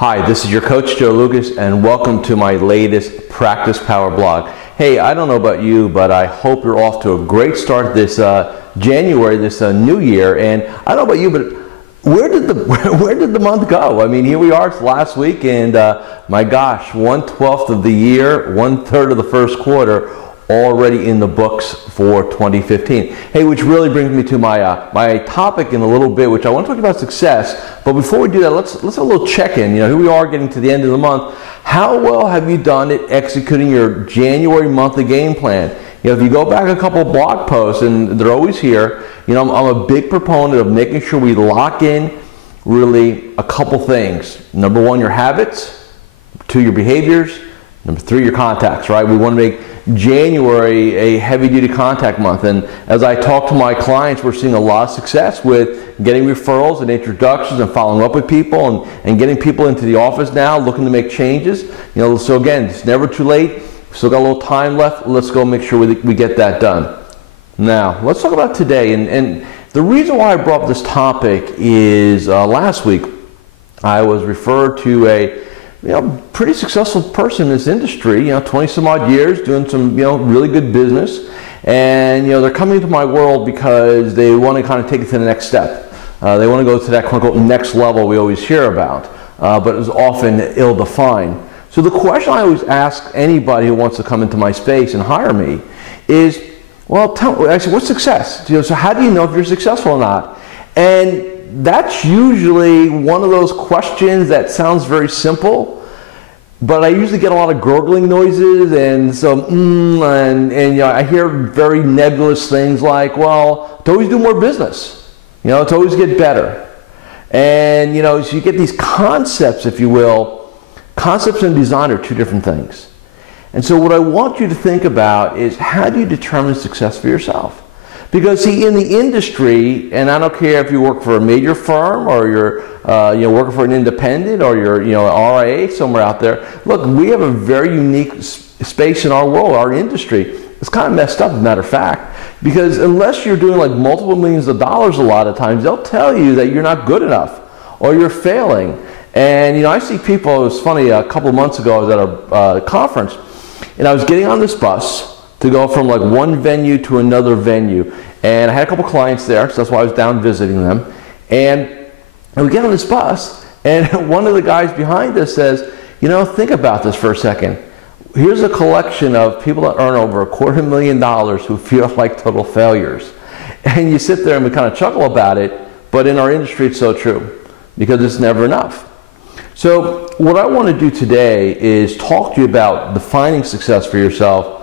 Hi, this is your coach Joe Lucas, and welcome to my latest Practice Power blog. Hey, I don't know about you, but I hope you're off to a great start this January, this new year. And I don't know about you, but where did the month go? I mean, here we are, it's last week, and my gosh, 1/12 of the year, 1/3 of the first quarter, already in the books for 2015. Hey, which really brings me to my topic in a little bit, which I want to talk about success. But before we do that, let's have a little check-in. You know, here we are getting to the end of the month. How well have you done at executing your January monthly game plan? You know, if you go back a couple of blog posts, and they're always here, you know, I'm a big proponent of making sure we lock in really a couple things. Number one, your habits. 2, your behaviors. Number 3, your contacts, right? We want to make January a heavy-duty contact month. And as I talk to my clients, we're seeing a lot of success with getting referrals and introductions and following up with people and getting people into the office now looking to make changes. You know, so again, it's never too late. Still got a little time left. Let's go make sure we get that done. Now, let's talk about today. And the reason why I brought up this topic is last week I was referred to a pretty successful person in this industry, 20 some odd years doing some, really good business. And, they're coming into my world because they want to kind of take it to the next step. They want to go to that quote unquote next level we always hear about, but it's often ill-defined. So the question I always ask anybody who wants to come into my space and hire me is, well, actually, what's success? So how do you know if you're successful or not? And that's usually one of those questions that sounds very simple, but I usually get a lot of gurgling noises and some I hear very nebulous things like, well, to always do more business, to always get better. And so you get these concepts, if you will. Concepts and design are 2 different things. And so what I want you to think about is, how do you determine success for yourself? Because see, in the industry, and I don't care if you work for a major firm or you're working for an independent or you're RIA somewhere out there. Look, we have a very unique space in our world, our industry. It's kind of messed up, as a matter of fact, because unless you're doing like multiple millions of dollars, a lot of times they'll tell you that you're not good enough or you're failing. And I see people. It was funny. A couple of months ago, I was at a conference, and I was getting on this bus to go from like one venue to another venue. And I had a couple clients there, so that's why I was down visiting them. And we get on this bus, and one of the guys behind us says, think about this for a second. Here's a collection of people that earn over $250,000 who feel like total failures. And you sit there and we kind of chuckle about it, but in our industry it's so true, because it's never enough. So what I want to do today is talk to you about defining success for yourself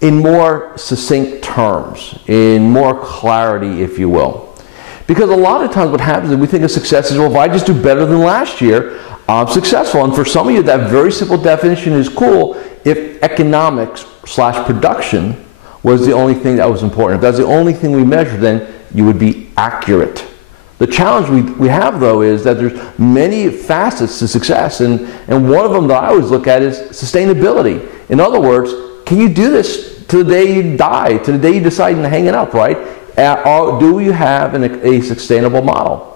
in more succinct terms, in more clarity, if you will. Because a lot of times what happens is we think of success as, well, if I just do better than last year, I'm successful. And for some of you, that very simple definition is cool if economics/production was the only thing that was important. If that's the only thing we measure, then you would be accurate. The challenge we have, though, is that there's many facets to success, and one of them that I always look at is sustainability. In other words, can you do this to the day you die, to the day you decide to hang it up, right? Do you have a sustainable model?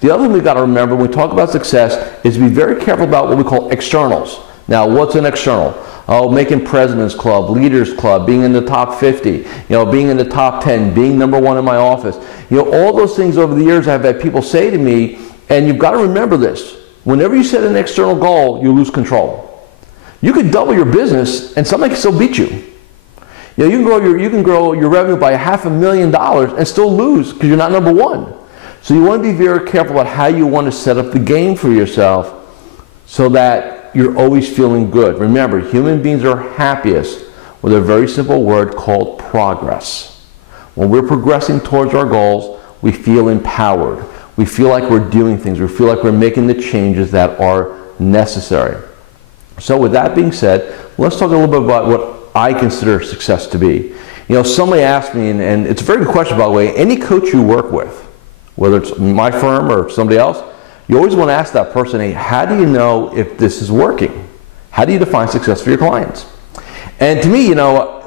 The other thing we've got to remember when we talk about success is to be very careful about what we call externals. Now, what's an external? Oh, making President's Club, Leaders Club, being in the top 50, being in the top 10, being number 1 in my office. All those things over the years I've had people say to me, and you've got to remember this. Whenever you set an external goal, you lose control. You could double your business and somebody can still beat you. You can grow your revenue by $500,000 and still lose because you're not number 1. So you want to be very careful about how you want to set up the game for yourself so that you're always feeling good. Remember, human beings are happiest with a very simple word called progress. When we're progressing towards our goals, we feel empowered. We feel like we're doing things. We feel like we're making the changes that are necessary. So with that being said, let's talk a little bit about what I consider success to be. Somebody asked me, and it's a very good question, by the way, any coach you work with, whether it's my firm or somebody else, you always want to ask that person, hey, how do you know if this is working? How do you define success for your clients? And to me,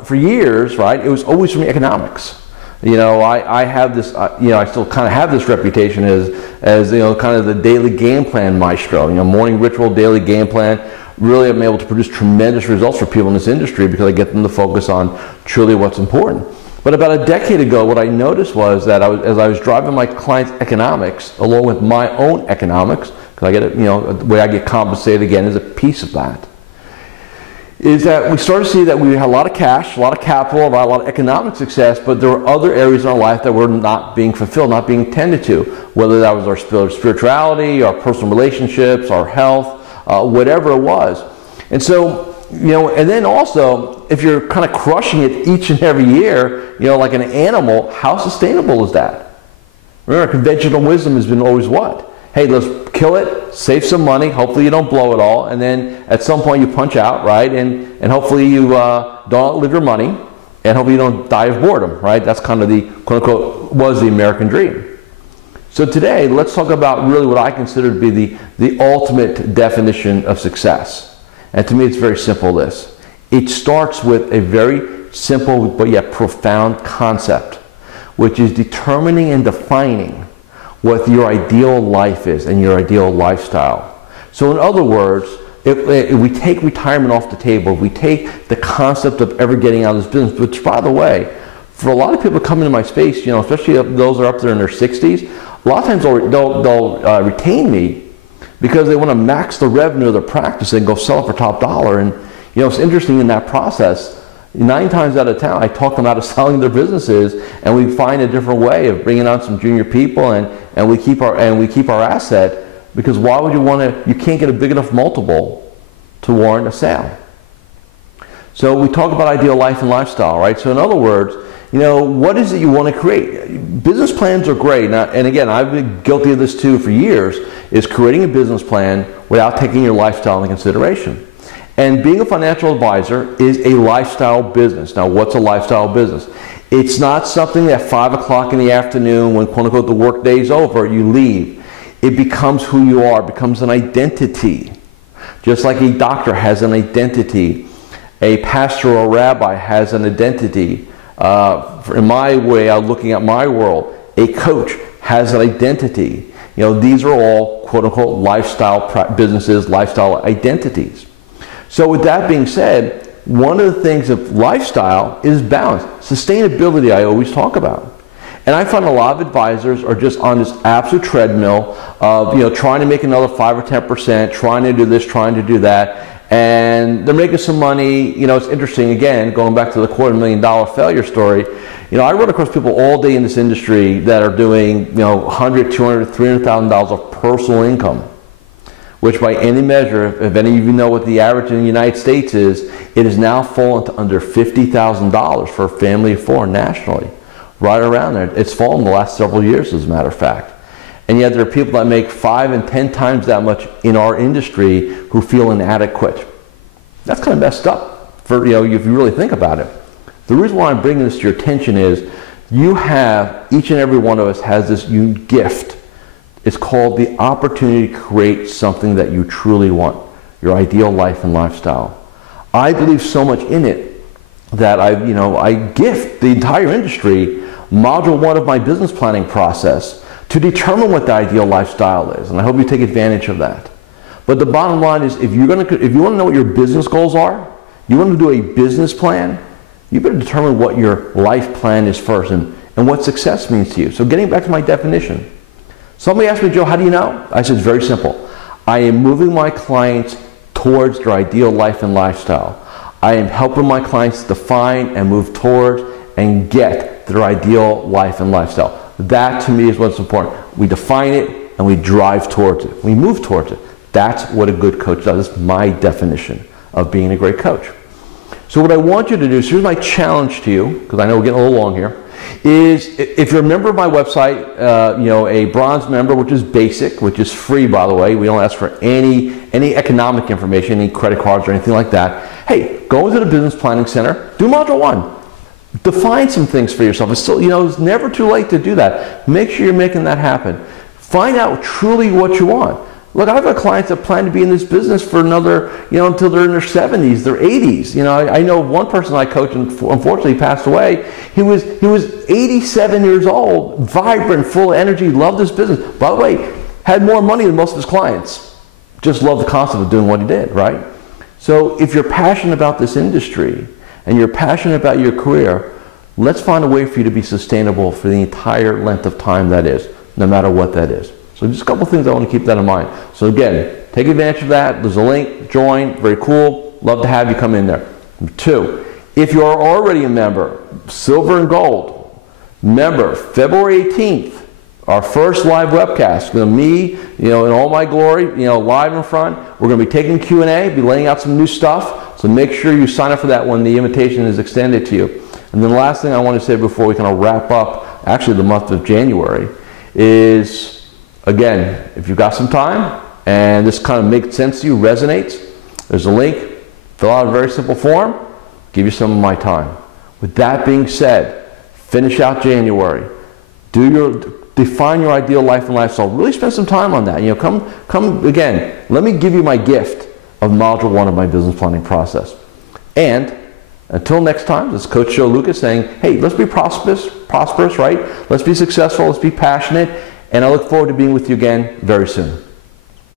for years, right, it was always from economics. I have this, I still kind of have this reputation as kind of the daily game plan maestro. Morning ritual, daily game plan. Really, I'm able to produce tremendous results for people in this industry because I get them to focus on truly what's important. But about a decade ago, what I noticed was that as I was driving my clients' economics, along with my own economics, because I get it, the way I get compensated again is a piece of that, is that we started to see that we had a lot of cash, a lot of capital, a lot of economic success, but there were other areas in our life that were not being fulfilled, not being tended to, whether that was our spirituality, our personal relationships, our health, whatever it was. And so, and then also, if you're kind of crushing it each and every year, like an animal, how sustainable is that? Remember, conventional wisdom has been always what? Hey, let's kill it, save some money, hopefully you don't blow it all, and then at some point you punch out, right? And hopefully you don't outlive your money, and hopefully you don't die of boredom, right? That's kind of the, quote unquote, was the American dream. So today, let's talk about really what I consider to be the ultimate definition of success. And to me, it's very simple, this. It starts with a very simple but yet profound concept, which is determining and defining what your ideal life is and your ideal lifestyle. So in other words, if we take retirement off the table, if we take the concept of ever getting out of this business, which by the way, for a lot of people coming into my space, especially those that are up there in their 60s, a lot of times they'll retain me because they want to max the revenue of their practice and go sell it for top dollar. And it's interesting in that process, 9 times out of 10, I talk them out of selling their businesses, and we find a different way of bringing on some junior people, and we keep our asset, because why would you want to? You can't get a big enough multiple to warrant a sale. So we talk about ideal life and lifestyle, right? So in other words, what is it you want to create? Business plans are great. Now, and again, I've been guilty of this too for years, is creating a business plan without taking your lifestyle into consideration. And being a financial advisor is a lifestyle business. Now, what's a lifestyle business? It's not something that 5 o'clock in the afternoon, when quote unquote the work day is over, you leave. It becomes who you are, becomes an identity. Just like a doctor has an identity, a pastor or a rabbi has an identity. In my way of looking at my world, a coach has an identity. These are all quote unquote lifestyle businesses, lifestyle identities. So with that being said, one of the things of lifestyle is balance. Sustainability I always talk about. And I find a lot of advisors are just on this absolute treadmill of trying to make another 5 or 10%, trying to do this, trying to do that, and they're making some money. It's interesting, again, going back to the $250,000 failure story. I run across people all day in this industry that are doing $100,000, $200,000, $300,000 of personal income, which by any measure, if any of you know what the average in the United States is, it has now fallen to under $50,000 for a family of 4 nationally. Right around there. It's fallen the last several years, as a matter of fact. And yet there are people that make 5 and 10 times that much in our industry who feel inadequate. That's kind of messed up for, if you really think about it. The reason why I'm bringing this to your attention is each and every one of us has this unique gift. It's called the opportunity to create something that you truly want, your ideal life and lifestyle. I believe so much in it that I gift the entire industry module 1 of my business planning process to determine what the ideal lifestyle is, and I hope you take advantage of that. But the bottom line is, if you want to know what your business goals are, you want to do a business plan, you better determine what your life plan is first and what success means to you. So getting back to my definition. Somebody asked me, Joe, how do you know? I said, it's very simple. I am moving my clients towards their ideal life and lifestyle. I am helping my clients define and move towards and get their ideal life and lifestyle. That to me is what's important. We define it and we drive towards it. We move towards it. That's what a good coach does. That's my definition of being a great coach. So what I want you to do, so here's my challenge to you, because I know we're getting a little long here, is if you're a member of my website, a bronze member, which is basic, which is free, by the way, we don't ask for any economic information, any credit cards or anything like that. Hey, go into the Business Planning Center, do Module 1. Define some things for yourself. It's still, it's never too late to do that. Make sure you're making that happen. Find out truly what you want. Look, I've got clients that plan to be in this business for another, until they're in their 70s, their 80s. I know one person I coached, unfortunately passed away. He was 87 years old, vibrant, full of energy, loved his business. By the way, had more money than most of his clients. Just loved the concept of doing what he did, right? So if you're passionate about this industry and you're passionate about your career, let's find a way for you to be sustainable for the entire length of time that is, no matter what that is. So just a couple things I want to keep that in mind. So again, take advantage of that. There's a link, join, very cool. Love to have you come in there. Number 2, if you are already a member, silver and gold, remember February 18th, our first live webcast. Me, in all my glory, live in front. We're going to be taking Q&A, be laying out some new stuff. So make sure you sign up for that when the invitation is extended to you. And then the last thing I want to say before we kind of wrap up, actually the month of January, is again, if you've got some time and this kind of makes sense to you, resonates, there's a link, fill out a very simple form, give you some of my time. With that being said, finish out January, define your ideal life and lifestyle, really spend some time on that. Come again, let me give you my gift of module 1 of my business planning process. And until next time, this is Coach Joe Lucas saying, hey, let's be prosperous, right? Let's be successful, let's be passionate, and I look forward to being with you again very soon.